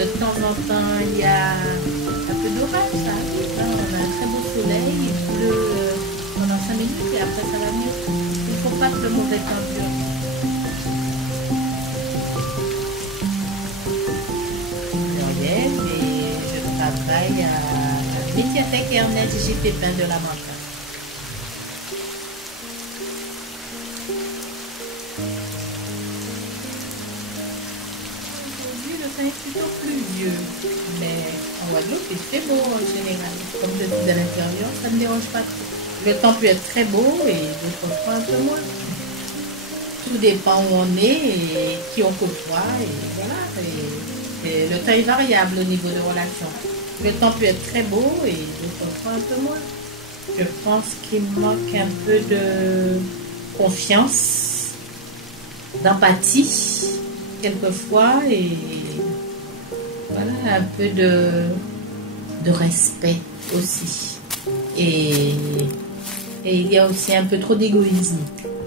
De temps en temps, il y a un peu d'orage, ça arrive, hein. On a un très beau soleil, il pleut pendant 5 minutes et après ça va mieux. Il ne faut pas que le mauvais temps dure. Muriel, et je travaille à la médiathèque Ernest J. Pépin de la Montagne. C'est plutôt pluvieux, mais en Guadeloupe, il fait beau en général. Comme je suis à l'intérieur, ça ne me dérange pas trop. Le temps peut être très beau et d'autres fois un peu moins. Tout dépend où on est et qui on côtoie. Et voilà. Et le temps est variable au niveau de relations. Le temps peut être très beau et d'autres fois un peu moins. Je pense qu'il manque un peu de confiance, d'empathie, quelquefois, et voilà, un peu de respect aussi. Et il y a aussi un peu trop d'égoïsme,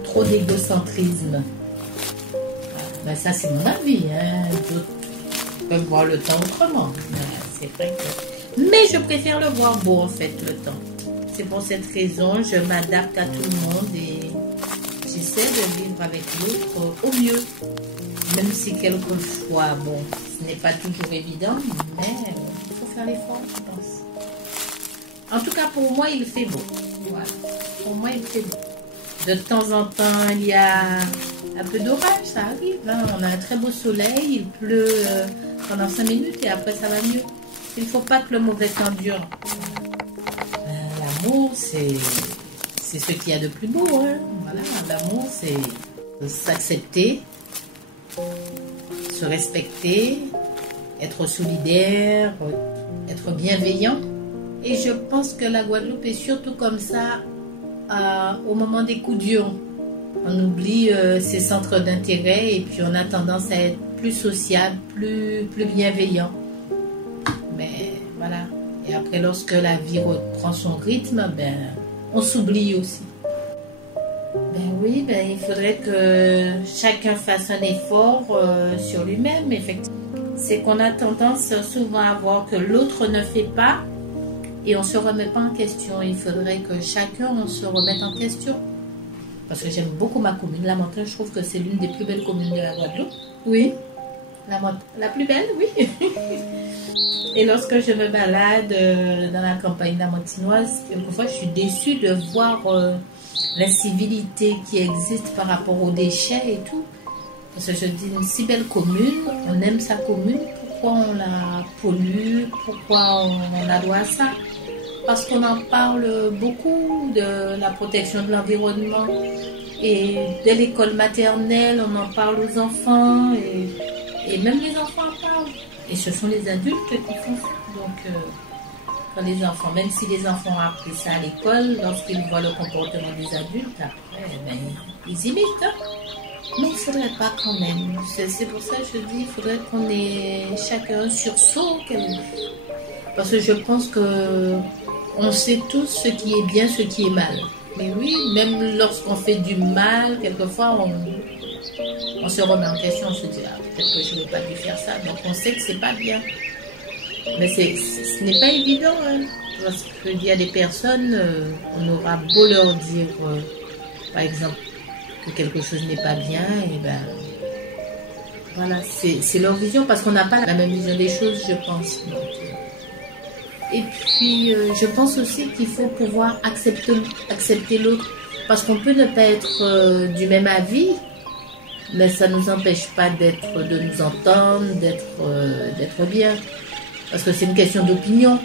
trop d'égocentrisme. Ben ça, c'est mon avis. Hein. D'autres peuvent voir le temps autrement. C'est vrai que... Mais je préfère le voir beau, en fait, le temps. C'est pour cette raison, je m'adapte à tout le monde et j'essaie de vivre avec l'autre au mieux. Même si quelquefois, bon, ce n'est pas toujours évident, mais il faut faire l'effort, je pense. En tout cas, pour moi, il fait beau. Voilà. Pour moi, il fait beau. De temps en temps, il y a un peu d'orage, ça arrive. Hein. On a un très beau soleil, il pleut pendant 5 minutes et après, ça va mieux. Il ne faut pas que le mauvais temps dure. L'amour, c'est ce qu'il y a de plus beau. Hein. Voilà, l'amour, c'est s'accepter, se respecter, être solidaire, être bienveillant. Et je pense que la Guadeloupe est surtout comme ça au moment des coups durs. On oublie ses centres d'intérêt et puis on a tendance à être plus sociable, plus bienveillant. Mais voilà. Et après, lorsque la vie reprend son rythme, ben, on s'oublie aussi. Ben oui, ben, il faudrait que chacun fasse un effort sur lui-même, effectivement. C'est qu'on a tendance souvent à voir que l'autre ne fait pas et on ne se remet pas en question. Il faudrait que chacun on se remette en question. Parce que j'aime beaucoup ma commune, la Montagne. Je trouve que c'est l'une des plus belles communes de la Guadeloupe. Oui, la plus belle, oui. Et lorsque je me balade dans la campagne lamontinoise, quelquefois je suis déçue de voir l'incivilité qui existe par rapport aux déchets et tout. Parce que je dis, une si belle commune, on aime sa commune, pourquoi on la pollue, pourquoi on la doit à ça? Parce qu'on en parle beaucoup de la protection de l'environnement. Et dès l'école maternelle, on en parle aux enfants et même les enfants en parlent. Et ce sont les adultes qui font ça. Donc, quand les enfants, même si les enfants ont appris ça à l'école, lorsqu'ils voient le comportement des adultes, après, ben, ils imitent. Hein. Mais il ne faudrait pas quand même. C'est pour ça que je dis, il faudrait qu'on ait chacun un sursaut. Parce que je pense que on sait tous ce qui est bien, ce qui est mal. Mais oui, même lorsqu'on fait du mal, quelquefois, on se remet en question, on se dit, ah, peut-être que je n'aurais pas dû faire ça. Donc on sait que c'est pas bien. Mais ce n'est pas évident, hein, parce qu'il y a des personnes, on aura beau leur dire, par exemple, que quelque chose n'est pas bien, et ben voilà, c'est leur vision, parce qu'on n'a pas la même vision des choses, je pense. Donc, et puis, je pense aussi qu'il faut pouvoir accepter l'autre, parce qu'on peut ne pas être du même avis, mais ça ne nous empêche pas de nous entendre, d'être bien. Parce que c'est une question d'opinion.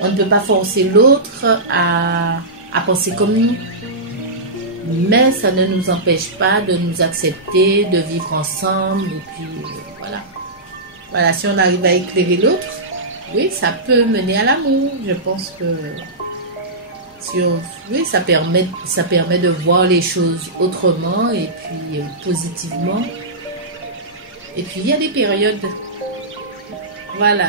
On ne peut pas forcer l'autre à penser comme nous. Mais ça ne nous empêche pas de nous accepter, de vivre ensemble. Et puis, voilà. Voilà, si on arrive à éclairer l'autre, oui, ça peut mener à l'amour. Je pense que oui, ça permet de voir les choses autrement et puis positivement. Et puis, il y a des périodes... Voilà,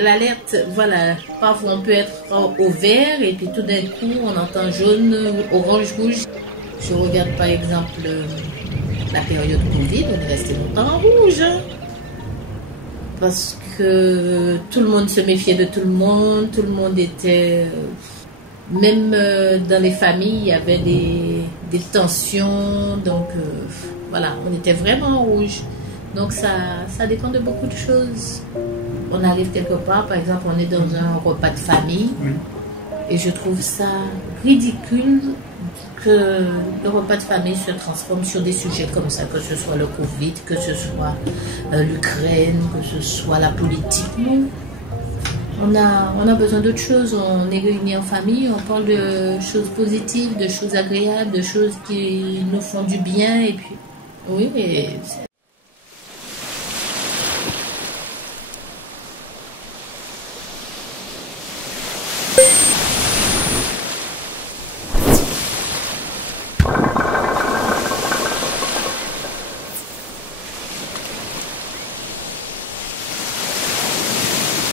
l'alerte, voilà, parfois on peut être au vert et puis tout d'un coup on entend jaune, orange, rouge. Je regarde par exemple la période Covid, on est resté longtemps en rouge. parce que tout le monde se méfiait de tout le monde était... Même dans les familles, il y avait des tensions, donc voilà, on était vraiment rouge. Donc ça dépend de beaucoup de choses. On arrive quelque part, par exemple, on est dans un repas de famille, et je trouve ça ridicule que le repas de famille se transforme sur des sujets comme ça, que ce soit le Covid, que ce soit l'Ukraine, que ce soit la politique. Non. On a besoin d'autre chose. On est réunis en famille, on parle de choses positives, de choses agréables, de choses qui nous font du bien. Et puis, oui,